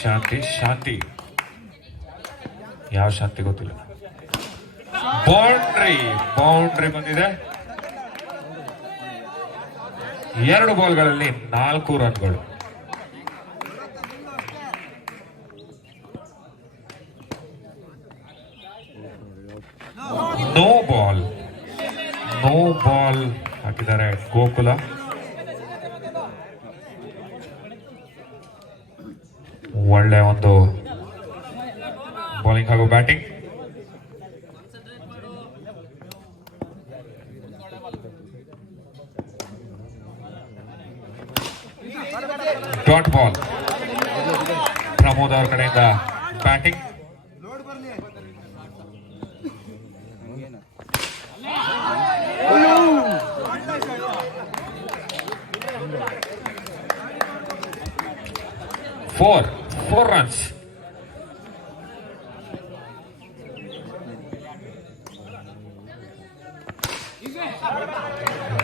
ಶಾಂತಿ ಶಾಂತಿ ಯಾವ ಶಾಂತಿ ಗೊತ್ತಿಲ್ಲ. ಬೌಂಡ್ರಿ ಬಂದಿದೆ. 2 ಬಾಲ್ಗಳಲ್ಲಿ 4 ರನ್ಗಳು. ನೋ ಬಾಲ್ ಹಾಕಿದ್ದಾರೆ ಗೋಕುಲ. ಒಳ್ಳೆ ಒಂದು ಬೌಲಿಂಗ್ ಹಾಗೂ ಬ್ಯಾಟಿಂಗ್. ಡಾಟ್ ಬಾಲ್ ಪ್ರಮೋದ್ ಅವರ ಕಡೆಯಿಂದ batting. four runs.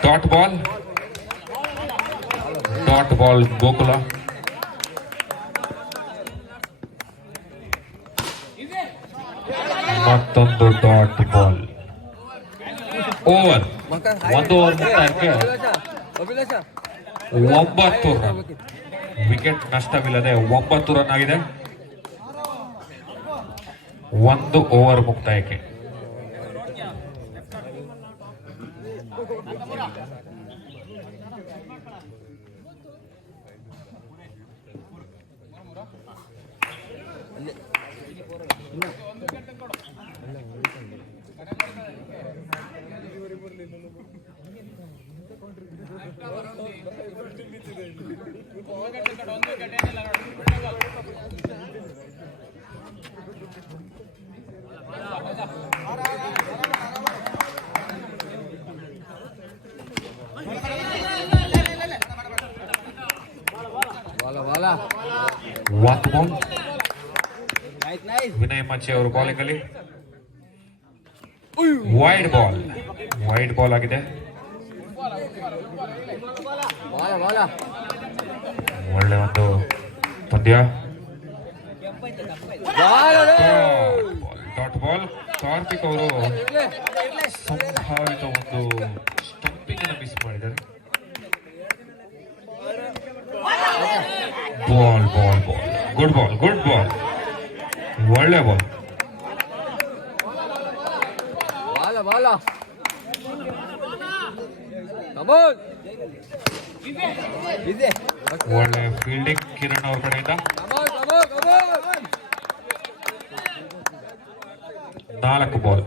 Dot ball Gokula. ಮತ್ತೊಂದು ಡಾಟ್ ಬಾಲ್. ಓವರ್ 1 ಓವರ್ ಮುಕ್ತಾಯಕ್ಕೆ 9 ರನ್. ವಿಕೆಟ್ ನಷ್ಟವಿಲ್ಲದೆ 9 ರನ್ ಆಗಿದೆ 1 ಓವರ್ ಮುಕ್ತಾಯಕ್ಕೆ. ವಿನಯ್ ಮಚ್ಚಿ ಅವರು ಬೌಲಿಂಗ್ ಅಲ್ಲಿ. ವೈಡ್ ಬಾಲ್ ಆಗಿದೆ. ಒಳ್ಳೆ ಒಂದು ಪಂದ್ಯ. Dot ball. ಕಾರ್ತಿಕ್ ಅವರು ಸಂಭಾವಿತ ಒಂದು ಸ್ಟಂಪಿಂಗ್ ಅನ್ನು ಮಿಸ್ ಮಾಡಿದ್ದಾರೆ. ಬಾಲ್ ಗುಡ್ ಬಾಲ್ ಒಳ್ಳೆ ಬಾಲ್. ಒಳ್ಳೆ ಫೀಲ್ಡಿಂಗ್ ಕಿರಣ್ ಅವ್ರ ಕಡೆಯಿಂದ. 4 ಬಾಲ್.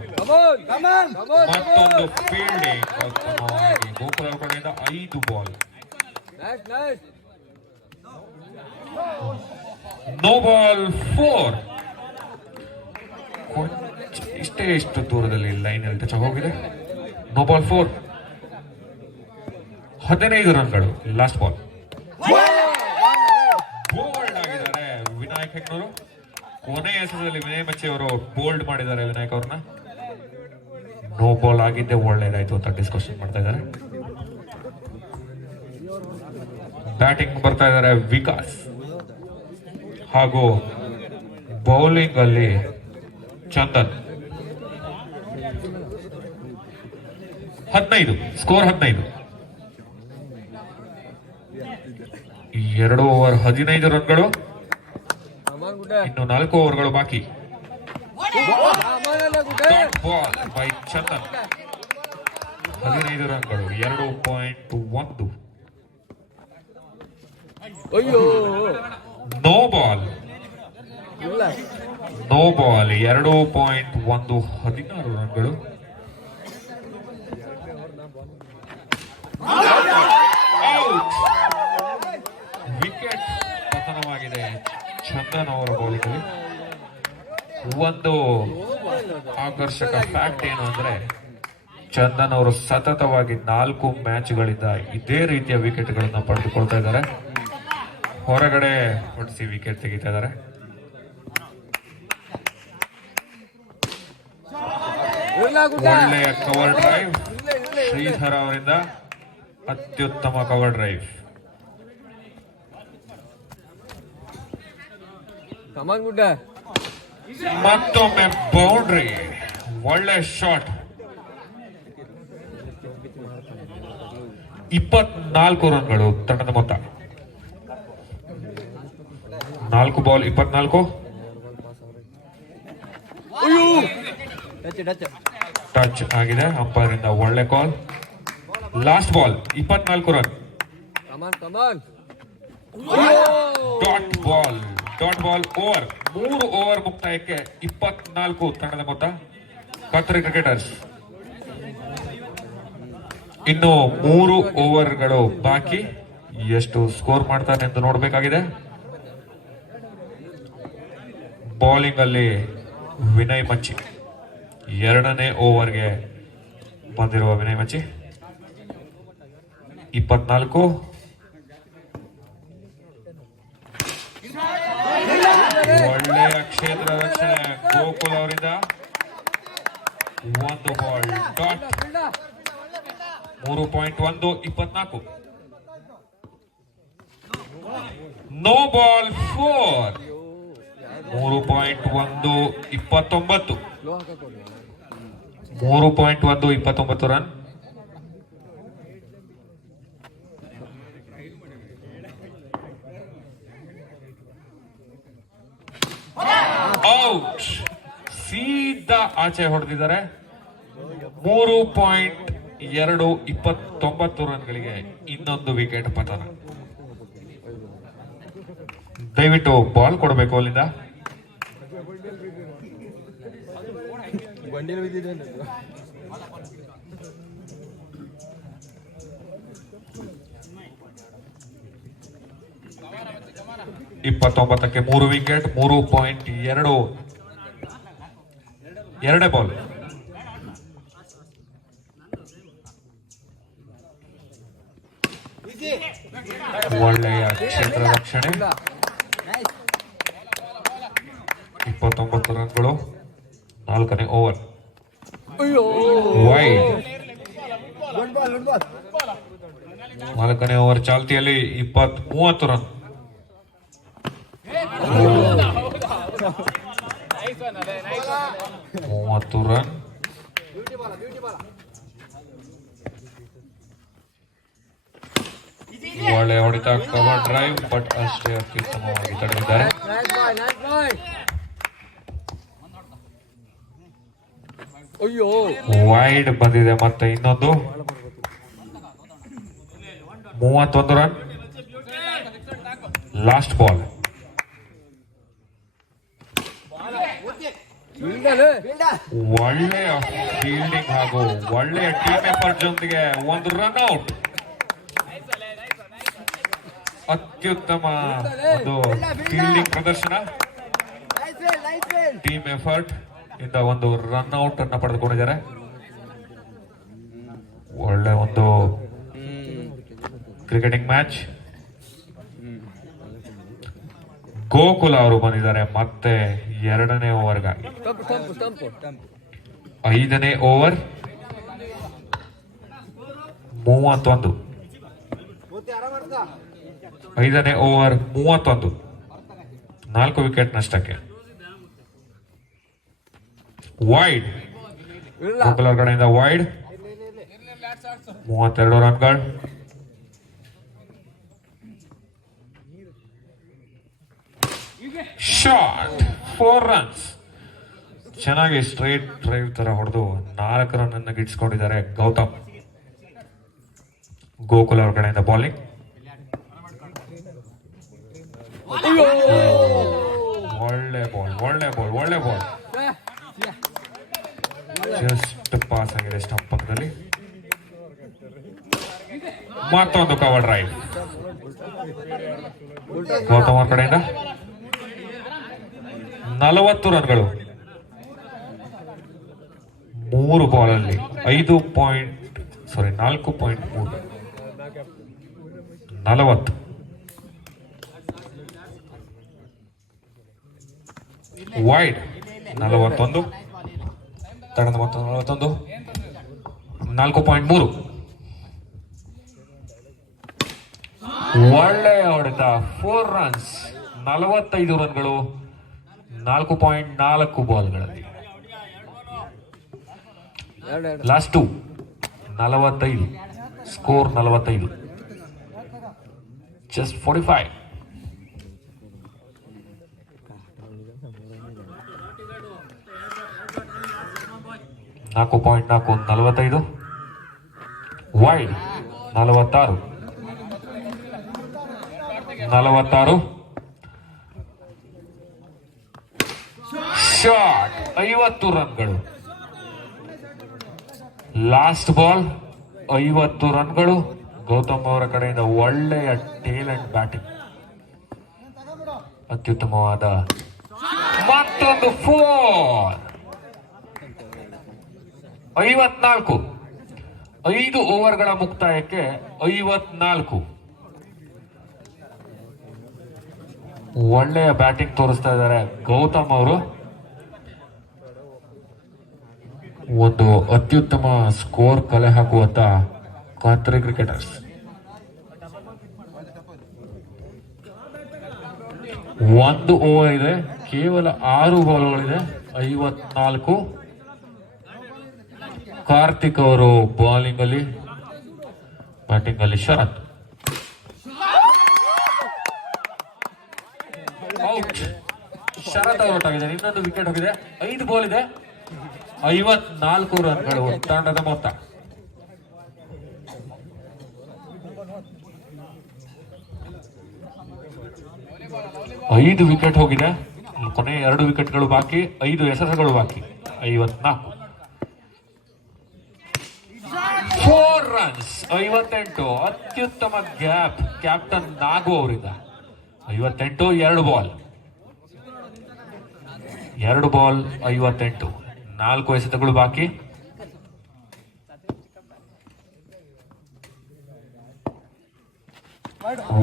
ಮತ್ತೊಂದು ಫೀಲ್ಡಿಂಗ್ ಗೋಕುಲ ಅವ್ರ ಕಡೆಯಿಂದ 5 ಬಾಲ್. No ball 4. ಇಷ್ಟು ದೂರದಲ್ಲಿ ಲೈನ್ ಅಲ್ಲಿ ಟಚ್ ಹೋಗಿದೆ. No ball 4. 15 ರನ್ಗಳು. Last ball. ಬೋಲ್ಡ್ ಆಗಿದ್ದಾರೆ ವಿನಾಯಕ್ ಹೆಗ್ನವರು. ಕೊನೆಯ ಎಸೆತದಲ್ಲಿ ವಿನಯ್ ಮಚ್ಚಿ ಅವರು ಬೋಲ್ಡ್ ಮಾಡಿದ್ದಾರೆ ವಿನಾಯಕ್ ಅವ್ರನ್ನ. ನೋ ಬಾಲ್ ಆಗಿದ್ದೆ ಒಳ್ಳೇದಾಯ್ತು ಅಂತ ಡಿಸ್ಕಷನ್ ಮಾಡ್ತಾ ಇದ್ದಾರೆ. ಬ್ಯಾಟಿಂಗ್ ಬರ್ತಾ ಇದ್ದಾರೆ ವಿಕಾಸ್ ಹಾಗೂ ಬೌಲಿಂಗ್ ಅಲ್ಲಿ ಚಂದನ್. 15 ಸ್ಕೋರ್ 15. 2 ಓವರ್ 15 ರನ್ಗಳು. ಇನ್ನು 4 ಓವರ್ಗಳು ಬಾಕಿ. Ball by Chandan. 15 ರನ್ಗಳು. 2.1. No ball 2.1. 16 ರನ್ಗಳು. ವಿಕೆಟ್ ಪತನವಾಗಿದೆ ಚಂದನ್ ಅವರ ಬೌಲಿಂಗ್. ಒಂದು ಆಕರ್ಷಕ ಫ್ಯಾಕ್ಟ್ ಏನು ಅಂದ್ರೆ ಚಂದನ್ ಅವರು ಸತತವಾಗಿ 4 ಮ್ಯಾಚ್ಗಳಿಂದ ಇದೇ ರೀತಿಯ ವಿಕೆಟ್ ಗಳನ್ನ ಪಡೆದುಕೊಳ್ತಾ ಇದ್ದಾರೆ. ಹೊರಗಡೆ ಹೊಡಿಸಿ ವಿಕೆಟ್ ತೆಗಿತಾ ಇದ್ದಾರೆ. ಒಳ್ಳೆಯ ಕವರ್ ಡ್ರೈವ್ ಶ್ರೀಧರ್ ಅವರಿಂದ, ಅತ್ಯುತ್ತಮ ಕವರ್ ಡ್ರೈವ್. ಮತ್ತೊಮ್ಮೆ ಬೌಂಡ್ರಿ, ಒಳ್ಳೆ ಶಾಟ್. 24 ರನ್ಗಳು ತಂಡದ ಮೊತ್ತ. 4 ಬಾಲ್ 24. ಟಚ್ ಆಗಿದೆ, ಅಂಪೈರ್ ಇಂದ ಒಳ್ಳೆ call. Last ball 24 run. Dot ball over. 3 over ಮುಕ್ತಾಯಕ್ಕೆ 24 ತಂಡದ ಮೊತ್ತ. ಖತ್ರಿ ಕ್ರಿಕೆಟರ್ಸ್ ಇನ್ನು 3 ಓವರ್ಗಳು ಬಾಕಿ. ಎಷ್ಟು ಸ್ಕೋರ್ ಮಾಡ್ತಾನೆ ಎಂದು ನೋಡಬೇಕಾಗಿದೆ. ಬೌಲಿಂಗ್ ಅಲ್ಲಿ ವಿನಯ್ ಮಚ್ಚಿ, 2ನೇ ಓವರ್ಗೆ ಬಂದಿರುವ ವಿನಯ್ ಮಚ್ಚಿ. 24. ಒಳ್ಳೆಯ ಕ್ಷೇತ್ರ ರಕ್ಷಣೆ ಗೋಕುಲ್ ಅವರಿಂದ. 1 ball dot. 3.1 24. No ball 4. 3.1 29. 3.1 29 run. Out. ಸೀದಾ ಆಚೆ ಹೊಡೆದಿದ್ದಾರೆ. 3.2 29 ರನ್ಗಳಿಗೆ ಇನ್ನೊಂದು ವಿಕೆಟ್ ಪತನ. ದಯವಿಟ್ಟು ಬಾಲ್ ಕೊಡಬೇಕು ಅಲ್ಲಿಂದ. ಕ್ಕೆ 3 ವಿಕೆಟ್. 3.2 ಎರಡೇ ಬಾಲ್. ಒಳ್ಳೆಯ ಕ್ಷೇತ್ರ ರಕ್ಷಣೆ. 29 ರನ್ಗಳು. 4ನೇ ಓವರ್. ವೈಡ್. 4ನೇ ಓವರ್ ಚಾಲ್ತಿಯಲ್ಲಿ 30 ರನ್. 30 ರನ್. ಒಳ್ಳೆ ಹೊಡಿತ, ಕವರ್ ಡ್ರೈವ್, ಬಟ್ ಅಷ್ಟೇ ಅತ್ಯುತ್ತಮವಾಗಿ ತಡೆದಿದ್ದಾರೆ. ವೈಡ್ ಬಂದಿದೆ ಮತ್ತೆ ಇನ್ನೊಂದು. 31 ರನ್. Last ball. ಒಳ್ಳೆಯ ಫೀಲ್ಡಿಂಗ್ ಹಾಗೂ ಒಳ್ಳೆಯ ಟೀಮ್ ಎಫರ್ಟ್ ಜೊತೆಗೆ 1 ರನ್ ಔಟ್. ಅತ್ಯುತ್ತಮ ಒಂದು ಫೀಲ್ಡಿಂಗ್ ಪ್ರದರ್ಶನ, ಟೀಮ್ ಎಫರ್ಟ್ ಇಂದ 1 ರನ್ ಔಟ್ ಅನ್ನ ಪಡೆದುಕೊಂಡಿದ್ದಾರೆ. ಒಳ್ಳೆ ಒಂದು ಕ್ರಿಕೆಟಿಂಗ್ ಮ್ಯಾಚ್. ಗೋಕುಲ ಅವರು ಬಂದಿದ್ದಾರೆ ಮತ್ತೆ 2ನೇ ಓವರ್ಗಾಗಿ. 5ನೇ ಓವರ್ 31. 5ನೇ ಓವರ್ 31. 4 ವಿಕೆಟ್ ನಷ್ಟಕ್ಕೆ. ವೈಡ್. ಗೋಕುಲ ಕಡೆಯಿಂದ ವೈಡ್. 32 ರನ್ಗಳು. ಶಾಟ್. 4 ರನ್ಸ್. ಚೆನ್ನಾಗಿ ಸ್ಟ್ರೈಟ್ ಡ್ರೈವ್ ತರ ಹೊಡೆದು 4 ರನ್ ಅನ್ನು ಗಿಟ್ಸ್ಕೊಂಡಿದ್ದಾರೆ ಗೌತಮ್. ಗೋಕುಲ್ ಅವರ ಕಡೆಯಿಂದ ಬೌಲಿಂಗ್. ಒಳ್ಳೆ ಬಾಲ್. ಜಸ್ಟ್ ಪಾಸ್ ಆಗಿದೆ ಸ್ಟಂಪ್ ಪಕ್ಕದಲ್ಲಿ. ಮತ್ತೊಂದು ಕವರ್ ಡ್ರೈವ್ ಗೌತಮ್ ಅವರ ಕಡೆಯಿಂದ. 40 ರನ್ಗಳು. 3 ಬಾಲಲ್ಲಿ 4.3. 40. ವೈಡ್. 41. ತಂಡದ ಮೊತ್ತ 41, 4.3. ಒಳ್ಳೆಯ ಹೊಡೆತ, 4 ರನ್ಸ್, 45 ರನ್ಗಳು 4.4 ಬಾಲ್ಗಳಲ್ಲಿ. Last 2, 45, score 45, just 45. 4.4, 45, wide 46, 46, shot 50 ರನ್ಗಳು. ಲಾಸ್ಟ್ ಬಾಲ್ 50 ರನ್ಗಳು. ಗೌತಮ್ ಅವರ ಕಡೆಯಿಂದ ಒಳ್ಳೆಯ ಟೇಲೆಂಟ್ ಬ್ಯಾಟಿಂಗ್, ಅತ್ಯುತ್ತಮವಾದ ಮತ್ತೊಂದು 4. 54, 5 ಓವರ್ಗಳ ಮುಕ್ತಾಯಕ್ಕೆ 54. ಒಳ್ಳೆಯ ಬ್ಯಾಟಿಂಗ್ ತೋರಿಸ್ತಾ ಇದ್ದಾರೆ ಗೌತಮ್ ಅವರು. ಒಂದು ಅತ್ಯುತ್ತಮ ಸ್ಕೋರ್ ಕಲೆ ಹಾಕುವಂತ ಖಾತ್ರಿ ಕ್ರಿಕೆಟರ್ಸ್. 1 ಓವರ್ ಇದೆ, ಕೇವಲ 6 ಬಾಲ್ಗಳಿದೆ. 54. ಕಾರ್ತಿಕ್ ಅವರು ಬೌಲಿಂಗ್ ಅಲ್ಲಿ, ಬ್ಯಾಟಿಂಗ್ ಅಲ್ಲಿ ಶರತ್. ಔಟ್. ಶರತ್ ಅವರು ಔಟ್ ಆಗಿದ್ದಾರೆ. ಇನ್ನೊಂದು ವಿಕೆಟ್ ಹೋಗಿದೆ. 5 ಬಾಲ್ ಇದೆ, 54 ರನ್ಗಳು ತಂಡದ ಮೊತ್ತ. ಐದು ವಿಕೆಟ್ ಹೋಗಿದೆ. ಕೊನೆ 2 ವಿಕೆಟ್ಗಳು ಬಾಕಿ, 5 ಎಸೆತಗಳು ಬಾಕಿ. 54, 4 ರನ್ಸ್, 58. ಅತ್ಯುತ್ತಮ ಗ್ಯಾಪ್ ಕ್ಯಾಪ್ಟನ್ ನಾಗು ಅವರಿಂದ. 58, 2 ಬಾಲ್, 2 ಬಾಲ್, 58, 4 ಎಸೆತಗಳು ಬಾಕಿ.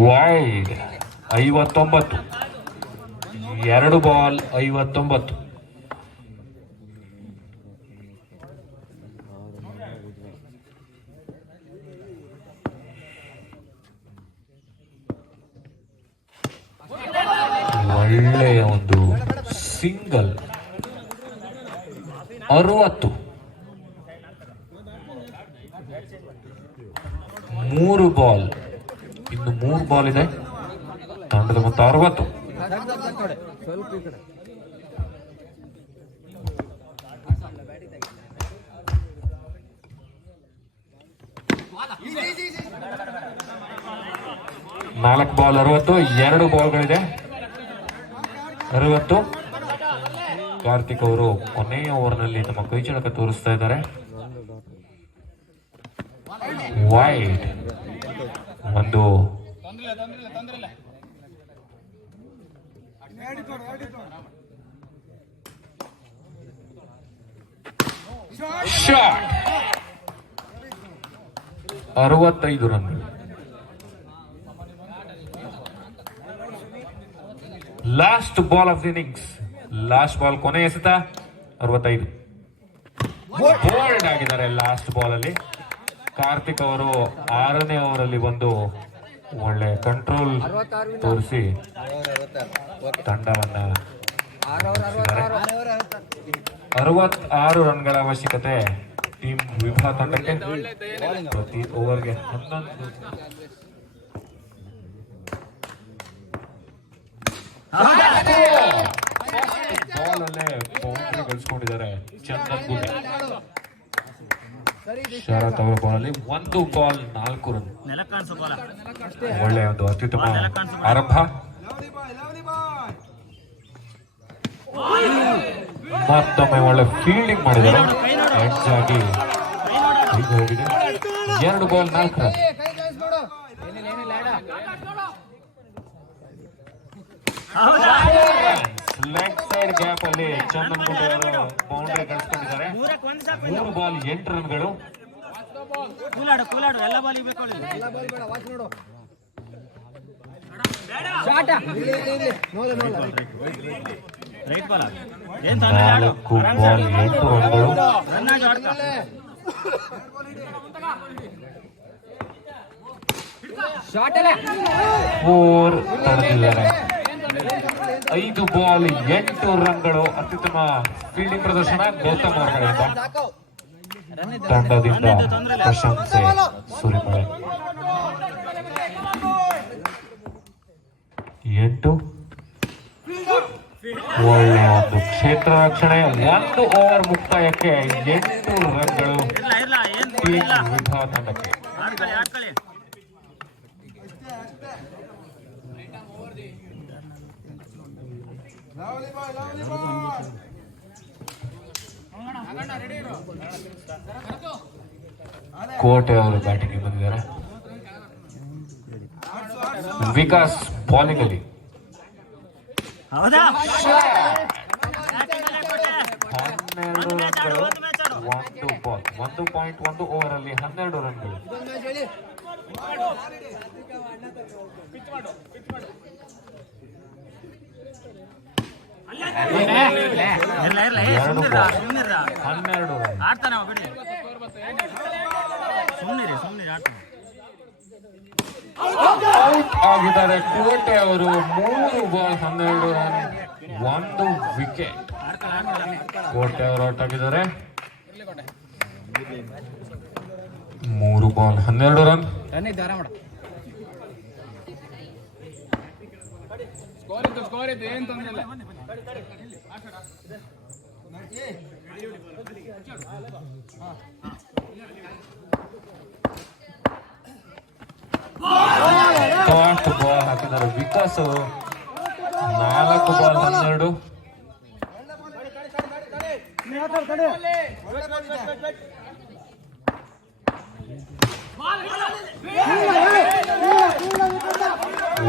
Wide 59, 2 ball, 59. ಒಳ್ಳೆಯ ಒಂದು ಸಿಂಗಲ್, 60. 3 ಬಾಲ್, ಇನ್ನು 3 ಬಾಲ್ ಇದೆ. ತಂಡದ ಮೊತ್ತ 60. ನಾಲ್ಕು ಬಾಲ್ 60, 2 ಬಾಲ್ಗಳಿದೆ. 60. ಕಾರ್ತಿಕ್ ಅವರು ಕೊನೆಯ ಓವರ್ನಲ್ಲಿ ತಮ್ಮ ಕೈ ಚಳಕ ತೋರಿಸ್ತಾ ಇದ್ದಾರೆ. ವೈಡ್, ಒಂದು shot, 65 run. Last ball of the innings, last ball, ಕೊನೆ ಎಸೆತ 65. ಬೋಲ್ಡ್ ಆಗಿದ್ದಾರೆ ಲಾಸ್ಟ್ ಬಾಲ್ ಅಲ್ಲಿ. ಕಾರ್ತಿಕ್ ಅವರು 6ನೇ ಓವರಲ್ಲಿ ಬಂದು ಒಳ್ಳೆ ಕಂಟ್ರೋಲ್ ತೋರಿಸಿ ತಂಡವನ್ನ 66 ರನ್ಗಳ ಅವಶ್ಯಕತೆ ಟೀಮ್ ವಿಭಾ ತಂಡಕ್ಕೆ. ಪ್ರತಿ ಓವರ್ಗೆ 11 ಬಾಲ್ ಅಲ್ಲೇ ಬೌಂಡ್ರಿ ಗಳಿಸ್ಕೊಂಡಿದ್ದಾರೆ ಚಂದನ್ ಗುಡ್ಡೆ. ಶರತ್ ಅವರ ಬಾಲ್ ಅಲ್ಲಿ 1 ಬಾಲ್ 4 ರನ್. ಒಳ್ಳೆಯ ಒಂದು ಅತ್ಯುತ್ತಮ ಆರಂಭ. ಮತ್ತೊಮ್ಮೆ ಒಳ್ಳೆ ಫೀಲ್ಡಿಂಗ್ ಮಾಡಿದ್ದಾರೆ. ಎಡ್ಜ್ ಆಗಿ ಹೋಗಿದೆ. 2 ball 4 run. Leg side gap ಅಲ್ಲಿ ಚಂದನ್ ಗುಡ್ಡೆ ಅವರು ಬೌಂಡ್ರಿ ಗಳಿಸ್ಕೊಂಡಿದ್ದಾರೆ. 3 ಬಾಲ್ 8 ರನ್ಗಳು. 4 ಬಾಲ್ 8 ರನ್ಗಳು. ಫೋರ್ ತಡೆದಿದ್ದಾರೆ. 5 ಬಾಲ್ 8 ರನ್ಗಳು. ಅತ್ಯುತ್ತಮ ಫೀಲ್ಡಿಂಗ್ ಪ್ರದರ್ಶನ ಗೌತಮ್ ಅವರ ಕಡೆಯಿಂದ. ತಂಡದಿಂದ ಪ್ರಶಂಸೆ ಸುರಿಮಳೆ. 8 ಒಳ್ಳೆಯ ಒಂದು ಕ್ಷೇತ್ರ ರಕ್ಷಣೆ. 1 ಓವರ್ ಮುಕ್ತಾಯಕ್ಕೆ 8 ರನ್ಗಳು ಟೀಮ್ ವಿಭಾ ತಂಡಕ್ಕೆ. ಕೋಟೆ ಅವರು ಬ್ಯಾಟಿಂಗ್ ಬಂದಿದ್ದಾರೆ. ವಿಕಾಸ್ ಬಾಲಿಂಗ್ ಅಲ್ಲಿ 12 ರನ್ಗಳು. 1 ಬಾಲ್ 1.1 ಓವರ್ ಅಲ್ಲಿ 12 ರನ್ಗಳು. ಔಟ್ ಆಗಿದ್ದಾರೆ ಕೋಟೆ ಅವರು. 3 ಬಾಲ್ 12 ರನ್ 1 ವಿಕೆಟ್. ಕೋಟೆ ಅವರು ಔಟ್ ಆಗಿದ್ದಾರೆ. 3 ಬಾಲ್ 12 ರನ್. ಏನ್ ತೊಂದ್ರೆ ಇಲ್ಲ. ಬಾಲ್ ಹಾಕಿದ್ದಾರೆ ವಿಕಾಸ್. 4 ಬಾಲ್ 12.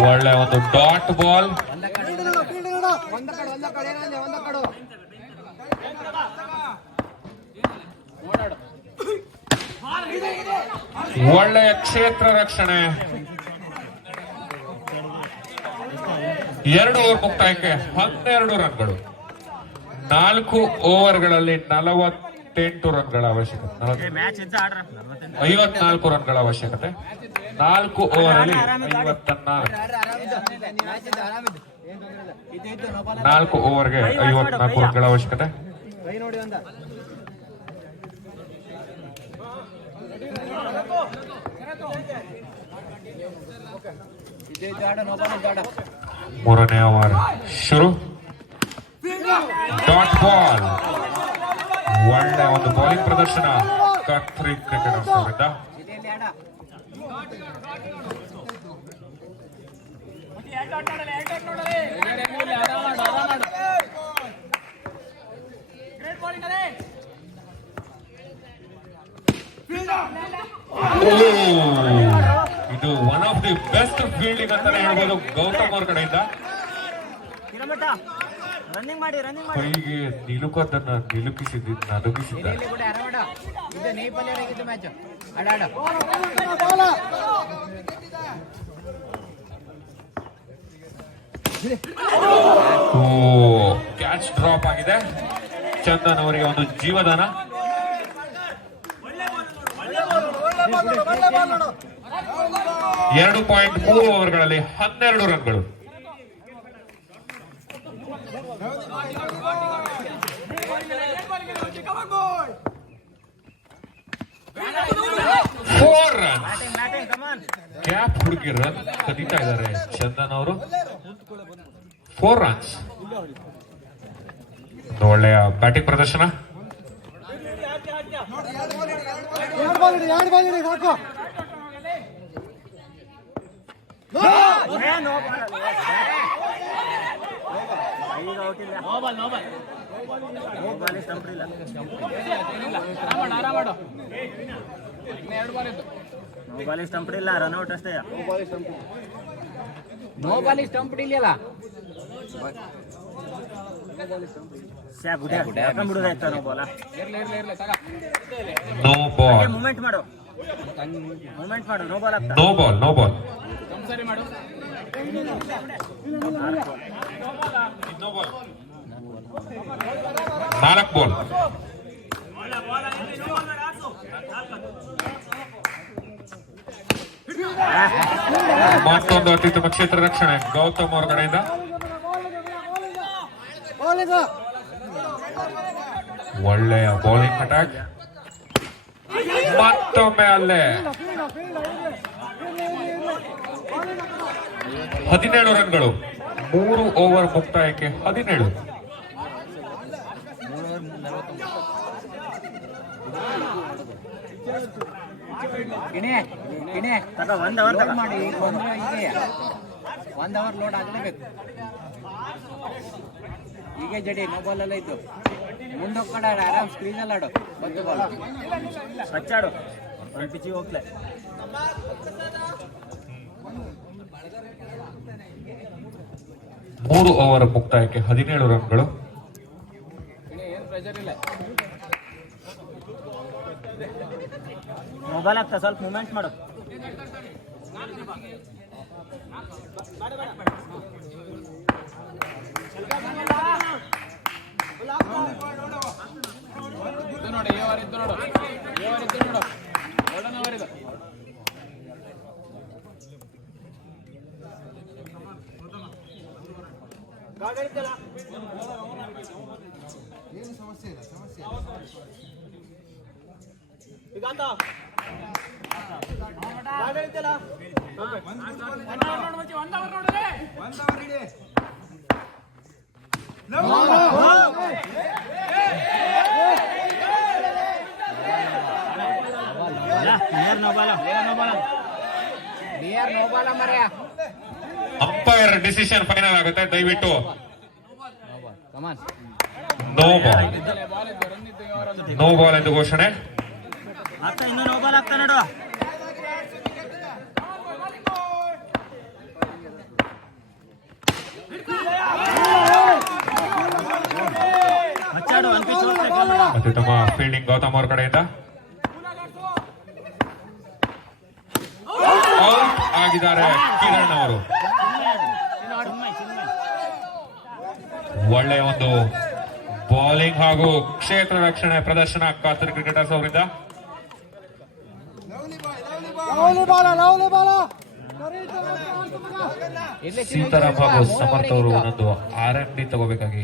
ಒಳ್ಳೆ ಒಂದು ಡಾಟ್ ಬಾಲ್. ಒಳ್ಳೆಯ ಕ್ಷೇತ್ರ ರಕ್ಷಣೆ. 2 ಓವರ್ ಮುಕ್ತಾಯಕ್ಕೆ 12 ರನ್ಗಳು. 4 ಓವರ್ಗಳಲ್ಲಿ 48 ರನ್ಗಳ ಅವಶ್ಯಕತೆ. 54 ರನ್ಗಳ ಅವಶ್ಯಕತೆ. 4 ಓವರ್ ಅಲ್ಲಿ 54. 4 ಓವರ್ಗೆ 54 ರನ್ಗಳ ಅವಶ್ಯಕತೆ. ಮೂರನೇ ಓವರ್ ಶುರು. Dot ball. ಒಳ್ಳೆ ಒಂದು ಬೌಲಿಂಗ್ ಪ್ರದರ್ಶನ ಕತ್ರಿ ಕ್ರಿಕೆಟರ್ಸ್ ಅವರಿಂದ. ಇದು one of the best fielding ಅಂತಾನೆ ಹೇಳ್ಬೋದು ಗೌತಮ್ ಅವ್ರ ಕಡೆಯಿಂದ. ಕೈಗೆ ನಿಲುಕದನ್ನ ನಲುಗಿಸಿದ್ದಾರೆ. ಕ್ಯಾಚ್ ಡ್ರಾಪ್ ಆಗಿದೆ. ಚಂದನ್ ಅವರಿಗೆ ಒಂದು ಜೀವದಾನ. 2.3 ಓವರ್ಗಳಲ್ಲಿ 12 ರನ್ಗಳು. ಕ್ಯಾಪ್ ಹುಡುಕಿ ರನ್ ಕದೀತಾ ಇದ್ದಾರೆ ಚಂದನ್ ಅವರು. 4 ರನ್ಸ್. ಒಳ್ಳೆಯ ಬ್ಯಾಟಿಂಗ್ ಪ್ರದರ್ಶನ. ಸ್ಟಂಪ್ ಇಲ್ಲ, ರನ್ಔಟ್ ಅಷ್ಟೇ. ನೋ ಬಾಲ್ ಸ್ಟಂಪ್ ಇಲ್ಲಲ್ಲ. No ball. ಮೂವ್ಮೆಂಟ್ ಮಾಡು. No ball. No ball. 4 ball. ಮತ್ತೊಂದು ಅತ್ಯುತ್ತಮ ಕ್ಷೇತ್ರ ರಕ್ಷಣೆ ಗೌತಮ್ ಅವರ ಕಡೆಯಿಂದ. ಒಳ್ಳೆಯ ಬೌಲಿಂಗ್ ಅಟ್ಯಾಕ್. ಮತ್ತೊಮ್ಮೆ ಅಲ್ಲೇ 17 ರನ್ಗಳು. 3 ಓವರ್ ಮುಕ್ತಾಯಕ್ಕೆ 17. ಒಂದ್ ಅವರ್ ಮಾಡಿ 1 ಅವರ್ ಲೋಡ್ ಆಗಲೇಬೇಕು. ಈಗ ಜಡಿ ನೋ ಬಾಲ್ ಎಲ್ಲ ಇದ್ದು ಮುಂದೊಕ್ಕಡ ಆರಾಮ್ ಸ್ಕ್ರೀನ್ ಅಲ್ಲಿ ಆಡು. ಬಂದು ಬಾಲ್ ಸ್ವಚ್ಛಾಡು ಒಂದು ಪಿಚ್ಚಿಗೆ ಹೋಗ್ಲೆ. 3 ಓವರ್ ಮುಕ್ತಾಯಕ್ಕೆ 17 ರನ್ಗಳು. ಏನು ಪ್ರೆಷರ್ ಇಲ್ಲ. ಮೊಬೈಲ್ ಆಗ್ತಾ ಸ್ವಲ್ಪ ಮೂಮೆಂಟ್ ಮಾಡು. ಇದು ನೋಡಿ ಈ ವಾರ ಇದ್ದು ನೋಡು, ಈ ವಾರ ಇದ್ದು ನೋಡು, ಒಳ್ಳೆ ವಾರ ಇದು. ಏನು ಸಮಸ್ಯೆ ಇಲ್ಲ, ಸಮಸ್ಯೆ ಅಂಪೈರ್ ಡಿಸಿಷನ್ ಫೈನಲ್ ಆಗುತ್ತೆ. ದಯವಿಟ್ಟು ಕಮಾನ್ ನೋ ಬಾಲ್, ನೋ ಬಾಲ್ ಎಂದು ಘೋಷಣೆ. ಆಗ್ತಾ ಇನ್ನೂ ನೋ ಬಾಲ್ ಆಗ್ತಾ ನೋಡು. ಮಚ್ಚಾಡು ಒಂದು ಪಿಚ್ ಹೋಗ್ತಾ. ಅತ್ಯುತ್ತಮ ಫೀಲ್ಡಿಂಗ್ ಗೌತಮ್ ಅವರ ಕಡೆಯಿಂದ. ಔಟ್ ಆಗಿದ್ದಾರೆ ಕಿರಣ್ ಅವರು. ಒಳ್ಳೆಯ ಒಂದು ಬೌಲಿಂಗ್ ಹಾಗೂ ಕ್ಷೇತ್ರ ರಕ್ಷಣೆ ಪ್ರದರ್ಶನ ಖಾತರಿ ಕ್ರಿಕೆಟರ್ಸ್ ಅವರಿಂದ. ಸೀತಾರಾಮ್ ಹಾಗೂ ಸಮರ್ಥ ಅವರು ಒಂದೊಂದು RMD ತಗೋಬೇಕಾಗಿ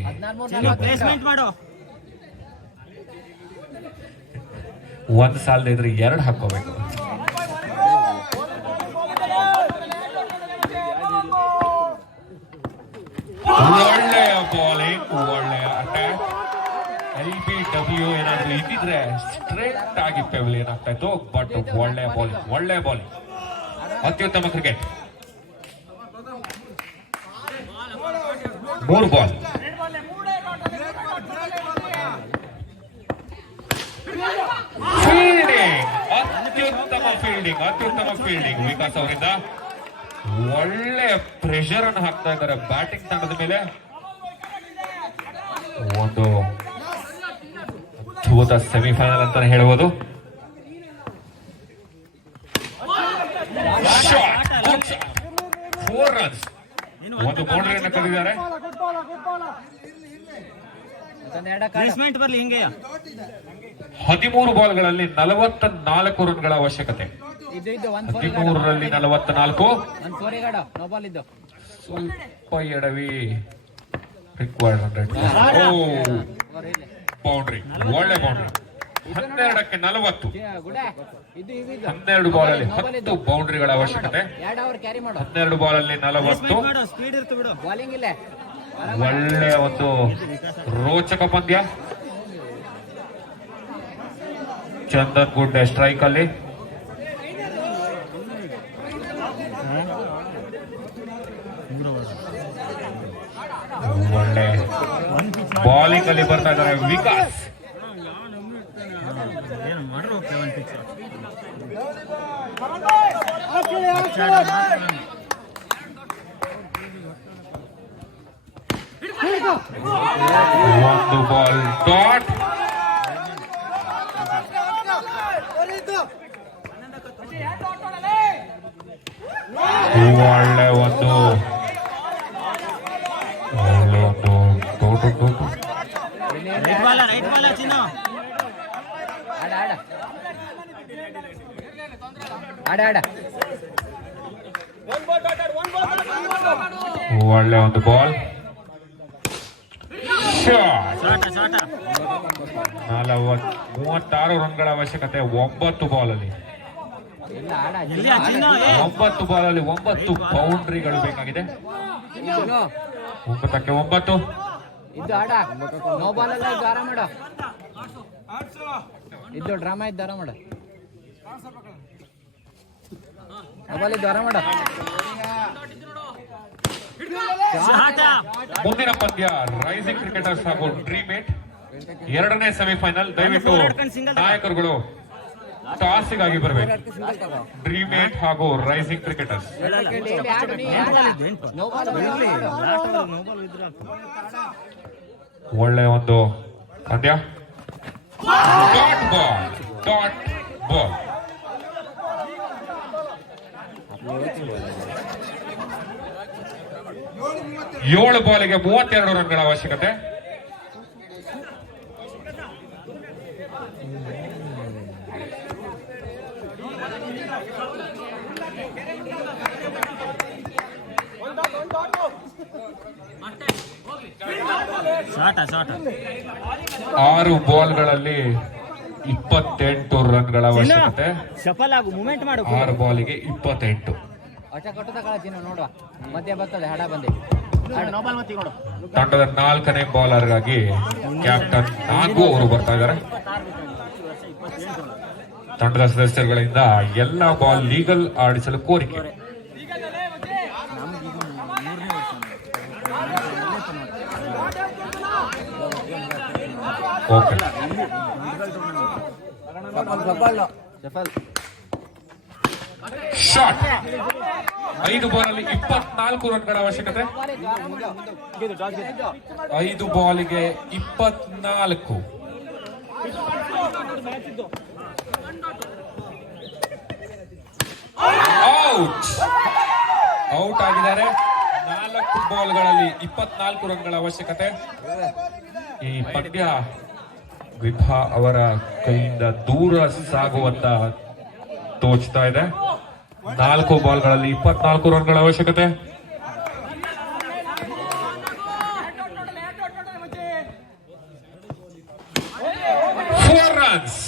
ಪ್ಲೇಸ್ಮೆಂಟ್ ಮಾಡು. ಒಂದ್ ಸಾಲದ ಇದ್ರೆ 2 ಹಾಕೋಬೇಕು. ಒಳ್ಳೆಯ ಬೌಲಿಂಗ್, ಒಳ್ಳೆಯ ಅಟ್ಯಾಕ್. LBW ಏನಾದ್ರು ಇದ್ದಿದ್ರೆ ಸ್ಟ್ರೇಟ್ ಆಗಿ ಪೆವಿಲಿಯನ್ ಆಗ್ತಾ ಇತ್ತು. ಬಟ್ ಒಳ್ಳೆಯ ಬೌಲಿಂಗ್, ಒಳ್ಳೆಯ ಬೌಲಿಂಗ್, ಅತ್ಯುತ್ತಮ ಕ್ರಿಕೆಟ್. 3 ಬಾಲ್. ಫೀಲ್ಡಿಂಗ್, ಅತ್ಯುತ್ತಮ ಫೀಲ್ಡಿಂಗ್, ಅತ್ಯುತ್ತಮ ಫೀಲ್ಡಿಂಗ್ ವಿಕಾಸ್ ಅವರಿಂದ. ಒಳ್ಳೆ ಪ್ರೆಷರ್ ಅನ್ನು ಹಾಕ್ತಾ ಇದ್ದಾರೆ ಬ್ಯಾಟಿಂಗ್ ತಂಡದ ಮೇಲೆ. ಒಂದು ಅದ್ಭುತ ಸೆಮಿಫೈನಲ್ ಅಂತಾನೆ ಹೇಳ್ಬೋದು. Shot, 4 runs, ಒಂದು ಬೌಂಡ್ರಿಯನ್ನು ಕದಿದ್ದಾರೆ. ಪ್ಲೇಸ್ಮೆಂಟ್ ಬರ್ಲಿ ಹಿಂಗೆ. 13 ಬಾಲ್ಗಳಲ್ಲಿ 44 ರನ್ಗಳ ಅವಶ್ಯಕತೆ. 13ರಲ್ಲಿ 44. ಸ್ವಲ್ಪ ಎಡವಿ ರಿಕ್ವೈರ್ಡ್ 100. ಬೌಂಡ್ರಿ, ಒಳ್ಳೆ ಬೌಂಡ್ರಿ. 12ಕ್ಕೆ 40. 12 ಬಾಲಲ್ಲಿ 10 ಬೌಂಡ್ರಿಗಳ ಅವಶ್ಯಕತೆ. 12 ಬಾಲಲ್ಲಿ 40. ಸ್ಪೀಡ್ ಇರ್ತು ಬಿಡು. ಒಳ್ಳೆಯ ಒಂದು ರೋಚಕ ಪಂದ್ಯ. ಚಂದನ್ ಗುಡ್ಡೆ ಸ್ಟ್ರೈಕ್ ಅಲ್ಲಿ. ಒಳ್ಳೆ ಬೌಲಿಂಗ್ ಅಲ್ಲಿ ಬರ್ತಾ ಇದ್ದಾರೆ ವಿಕಾಸ್. ಏನು ಮಾಡ್ರು ಒಂದು ಪಿಚ್. ಒಂದು ಬಾಲ್ ಡಾಟ್. ಒಳ್ಳೆ ಒಂದು ದೊಡ್ಡ ಬಾಲ ಚಿನ್ನು ಆಡ ಆಡ ಆಡ ಒಳ್ಳೆ ಒಂದು ಬಾಲ್. ಶಾಟ 36 ರನ್ಗಳ ಅವಶ್ಯಕತೆ 9 ಬಾಲ್ ಅಲ್ಲಿ. ಇಲ್ಲ ಆಡ ಎಲ್ಲಿ ಆ ಚಿನ್ನು 9 ಬಾಲ್ ಅಲ್ಲಿ 9 ಬೌಂಡ್ರಿಗಳು ಬೇಕಾಗಿದೆ. 9ಕ್ಕೆ 9. ಇದ್ದು ಆಡ ನೋ ಬಾಲ್ ಅಲ್ಲ ಇದು ಆರಾಮ ಮಾಡು ಇದ್ದು ಡ್ರಾಮಾ ಇದ್ದು ಆರಾಮ ಮಾಡು ಮೊಬೈಲ್ ಇದ್ದು ಆರಾಮ ಮಾಡು ಶಾಟ ಮುಂದಿನ ಪಂದ್ಯ ರೈಸಿಂಗ್ ಕ್ರಿಕೆಟರ್ಸ್ ಹಾಗೂ ಡ್ರೀಮೇಟ್ ಎರಡನೇ ಸೆಮಿಫೈನಲ್. ದಯವಿಟ್ಟು ನಾಯಕರುಗಳು ಟಾಸ್ಗಾಗಿ ಬರಬೇಕು. ಡ್ರೀಮೇಟ್ ಹಾಗೂ ರೈಸಿಂಗ್ ಕ್ರಿಕೆಟರ್ಸ್. ನೋ ಬಾಲ್ ಒಳ್ಳೆ ಒಂದು ಪಂದ್ಯ. Dot ball. 7 ಬಾಲಿಗೆ 32 ರನ್ಗಳ ಅವಶ್ಯಕತೆ. ಶಾಟ 6 ಬಾಲ್ಗಳಲ್ಲಿ 28 ರನ್ಗಳ ಅವಶ್ಯಕತೆ. ಶಫಲ್ ಆಗು ಮೂವ್ಮೆಂಟ್ ಮಾಡು 6 ಬಾಲಿಗೆ 28. ಅಟ ಕಟ್ಟದ ಕಳಚಿನ ನೋಡುವ ಮಧ್ಯ ಬರ್ತದೆ ಹಡ ಬಂದಿ ನೋ ಬಾಲ್ ಮತ್ತಿ ನೋಡು ತಂಡದ 4ನೇ ಬೌಲರ್ ಆಗಿ ಕ್ಯಾಪ್ಟನ್ ನಾಗು ಅವರು ಬರ್ತಾ ಇದ್ದಾರೆ. ತಂಡದ ಸದಸ್ಯರುಗಳಿಂದ ಎಲ್ಲ ಬಾಲ್ ಲೀಗಲ್ ಆಡಿಸಲು ಕೋರಿಕೆ. Okay, shot. 5 ಬಾಲಲ್ಲಿ 24 ರನ್ಗಳ ಅವಶ್ಯಕತೆ. 5 ಬಾಲಿಗೆ 24. ಔಟ್ ಆಗಿದ್ದಾರೆ. 4 ಬಾಲ್ಗಳಲ್ಲಿ 24 ರನ್ಗಳ ಅವಶ್ಯಕತೆ. ಈ ಪಂದ್ಯ ವಿಭಾ ಅವರ ಕೈಯಿಂದ ದೂರ ಸಾಗುವಂತ ತೋಚ್ತಾ ಇದೆ. 4 ಬಾಲ್ಗಳಲ್ಲಿ 24 ರನ್ಗಳ ಅವಶ್ಯಕತೆ. ರನ್ಸ್.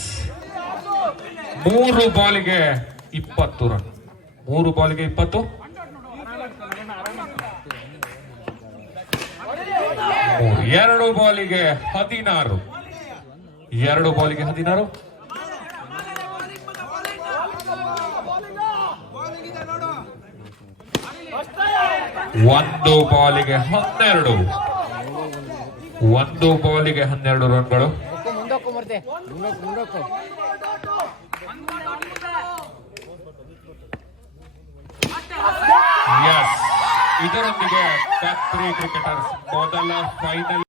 3 ಬಾಲಿಗೆ 20 ರನ್. 3 ಬಾಲಿಗೆ 20. 2 ಬಾಲಿಗೆ 16. 2 ಬಾಲಿಗೆ 16. 1 ಬಾಲಿಗೆ 12. 1 ಬಾಲಿಗೆ 12 ರನ್ಗಳು. ಮುಂದಕ್ಕೂ ಮರ್ತೆ ಮುಂದಕ್ಕೂ ಇದರೊಂದಿಗೆ ಟಾಪ್ 3 ಕ್ರಿಕೆಟರ್ಸ್ ಮೊದಲ ಫೈನಲ್